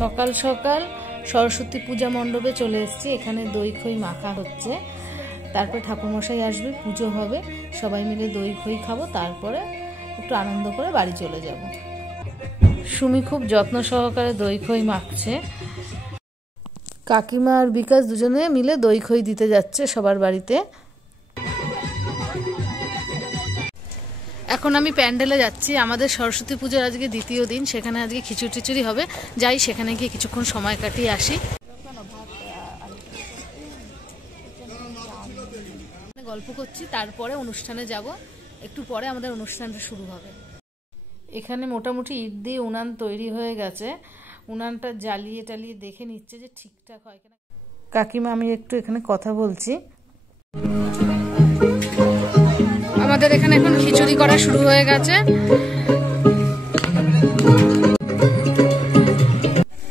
সকাল সকাল সরস্বতী পূজা মণ্ডপে চলে এসেছি। এখানে দই খই মাখা হচ্ছে, তারপরে ঠাকুরমশাই আসবে, পুজো হবে, সবাই মিলে দই খই খাবো, তারপরে একটু আনন্দ করে বাড়ি চলে যাব। সুমি খুব যত্ন সহকারে দই খই মাখছে। কাকিমা আর বিকাশ দুজনে মিলে দই খই দিতে যাচ্ছে সবার বাড়িতে। এখন আমি প্যান্ডেলে যাচ্ছি। আমাদের সরস্বতী পূজার আজকে দ্বিতীয় দিন, সেখানে আজকে খিচুড়ি টিচুড়ি হবে। যাই, সেখানে গিয়ে কিছুক্ষণ সময় কাটিয়ে আসি। গল্প করছি, তারপরে অনুষ্ঠানে যাব। একটু পরে আমাদের অনুষ্ঠানটা শুরু হবে। এখানে মোটামুটি ইট দিয়ে উনান তৈরি হয়ে গেছে। উনানটা জ্বালিয়ে টালিয়ে দেখে নিচ্ছে যে ঠিকঠাক হয় কিনা। কাকিমা আমি একটু এখানে কথা বলছি। আমাদের এখানে এখন খিচুড়ি করা শুরু হয়ে গেছে।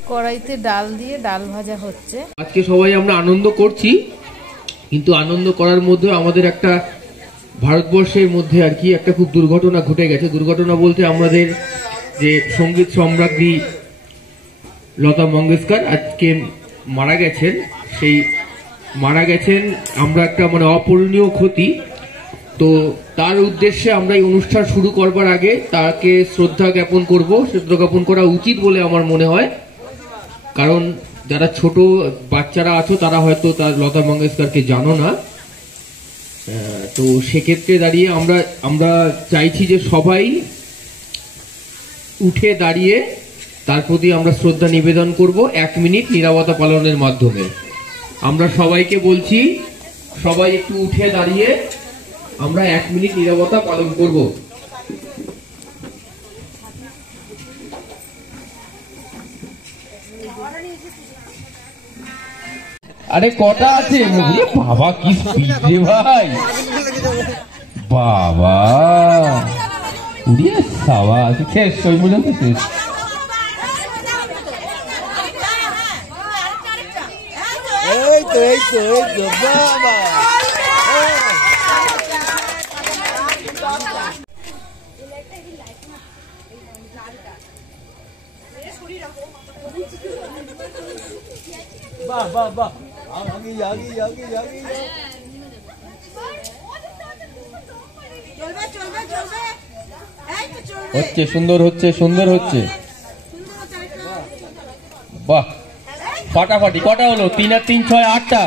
কড়াইতে ডাল দিয়ে ডাল ভাজা হচ্ছে। আজকে সবাই আমরা আনন্দ করছি, কিন্তু আনন্দ করার মধ্যে আমাদের একটা ভারতবর্ষের মধ্যে আর কি একটা খুব দুর্ঘটনা ঘটে গেছে। দুর্ঘটনা বলতে আমাদের যে সঙ্গীত সম্রাজ্ঞী লতা মঙ্গেশকর আজকে মারা গেছেন। সেই মারা গেছেন আমরা একটা মানে অপূরণীয় ক্ষতি। তো তার উদ্দেশ্যে আমরা এই অনুষ্ঠান শুরু করবার আগে তাকে শ্রদ্ধা জ্ঞাপন করব। শ্রদ্ধা জ্ঞাপন করা উচিত বলে আমার মনে হয়, কারণ যারা ছোট বাচ্চারা আছো তারা হয়তো তার লতা মঙ্গেশকরকে জানো না। তো সেক্ষেত্রে দাঁড়িয়ে আমরা চাইছি যে সবাই উঠে দাঁড়িয়ে তার প্রতি আমরা শ্রদ্ধা নিবেদন করব 1 মিনিট নীরবতা পালনের মাধ্যমে। আমরা সবাইকে বলছি, সবাই একটু উঠে দাঁড়িয়ে আমরা 1 মিনিট নীরবতা পালন করব। আরে কটা আছে বাবা, কি স্পিড রে ভাই, বাবা উড়িয়ে সাবা শেষ ওই পর্যন্ত শেষ। বাবা বাহ বাহ বাহ, হচ্ছে সুন্দর হচ্ছে সুন্দর হচ্ছে, বাহ ফাটাফাটি। কটা হলো? 3 আর 3 6 8টা।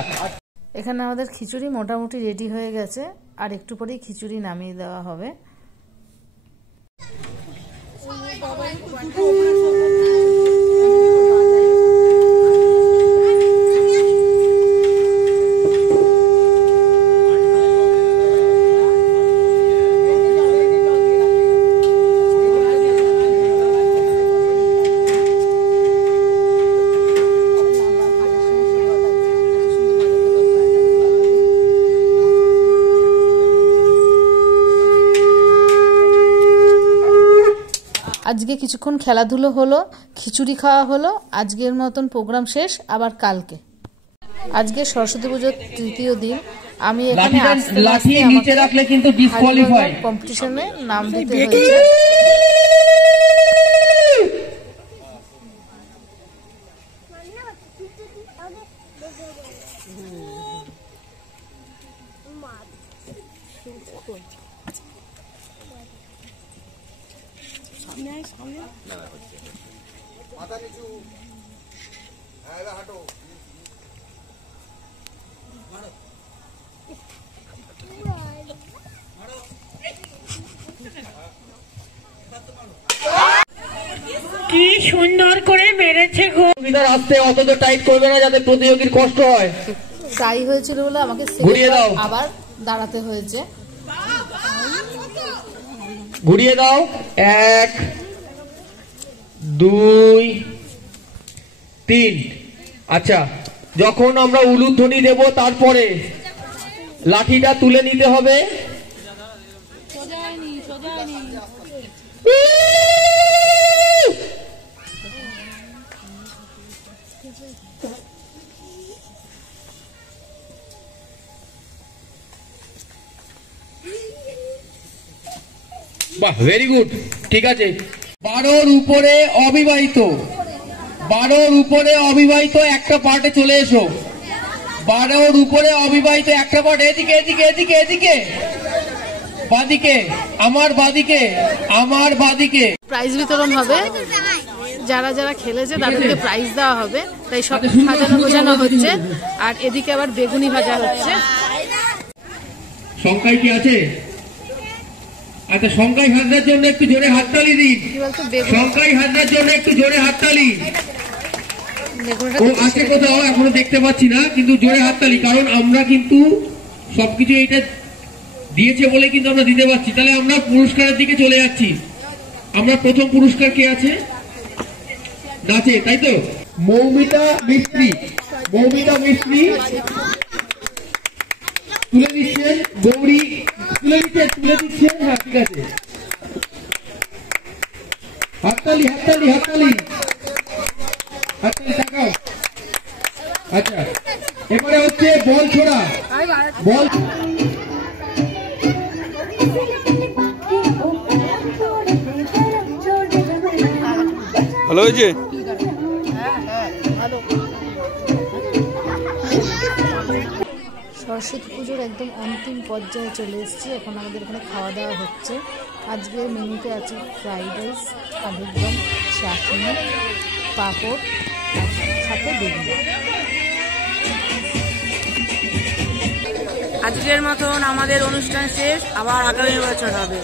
এখানে আমাদের খিচুড়ি মোটামুটি রেডি হয়ে গেছে, আর একটু পরেই খিচুড়ি নামিয়ে দেওয়া হবে। আজকে কিছুক্ষণ খেলাধুলো হলো, খিচুড়ি খাওয়া হলো। আজকের মতন প্রোগ্রাম শেষ, আবার কালকে। আজকে সরস্বতী পুজোর তৃতীয় দিন। আমি এখানে কম্পিটিশনে নাম দিতে হয়েছে। মাথা নিচু, হাঁটো। কি সুন্দর করে মেরেছে গো। আস্তে অত তো টাইট করবে না যাতে প্রতিযোগীর কষ্ট হয়। টাই হয়েছিল বলে আমাকে আবার দাঁড়াতে হয়েছে। ঘুরিয়ে দাও। 1 2 3। আচ্ছা, যখন আমরা উলুধ্বনি দেব তারপরে লাঠিটা তুলে নিতে হবে। বাহ, ভেরি গুড, ঠিক আছে। 12-র উপরে অবিবাহিত 12-র উপরে অবিবাহিত একটা পার্টে চলে এসো। 12-র উপরে অবিবাহিত একটা পার্ট, এদিকে এদিকে এদিকে এদিকে, বাদিকে, আমার বাদিকে, আমার বাদিকে। প্রাইজ বিতরণ হবে, যারা যারা খেলেছে তাদেরকে প্রাইজ দেওয়া হবে, তাই সব সাজানো গোছানো হচ্ছে। আর এদিকে আবার বেগুনি ভাজা হচ্ছে। সংখ্যায় কি আছে? আচ্ছা, সংখ্যায় হাজার জন্য একটু জোরে হাততালি দিন। কি বলতো, বেগুনি সংখ্যায় হাজার জন্য একটু জোরে হাততালি। বেগুনিটা ও আছে কোথাও এখনো দেখতে পাচ্ছি না, কিন্তু জোরে হাততালি, কারণ আমরা কিন্তু সবকিছু এইটা দিয়েছে বলে কিন্তু আমরা দিতে পারছি। তাহলে আমরা পুরস্কারের দিকে চলে যাচ্ছি। আমরা প্রথম পুরস্কার কে আছে? নাচে, তাই তো? মৌমিতা মিস্ত্রি, মৌমিতা মিস্ত্রি তুলে দিচ্ছেন। গৌরী তুলে দিচ্ছেন, তুলে দিচ্ছেন। হ্যাঁ, ঠিক আছে, হাততালি হাততালি হাততালি হাততালি, তাকাও। আচ্ছা, এবারে হচ্ছে বল ছোড়া, বল। ভালো হয়েছে। সরস্বতী পুজোর একদম অন্তিম পর্যায়ে চলে এসেছি। এখন আমাদের এখানে খাওয়া দাওয়া হচ্ছে। আজকের মেনুতে আছে ফ্রাইড রাইস, আলুর দম, চাটনি, পাঁপড়, আর সাথে বেগুনি। আজকের মতন আমাদের অনুষ্ঠান শেষ, আবার আগামী বছর হবে।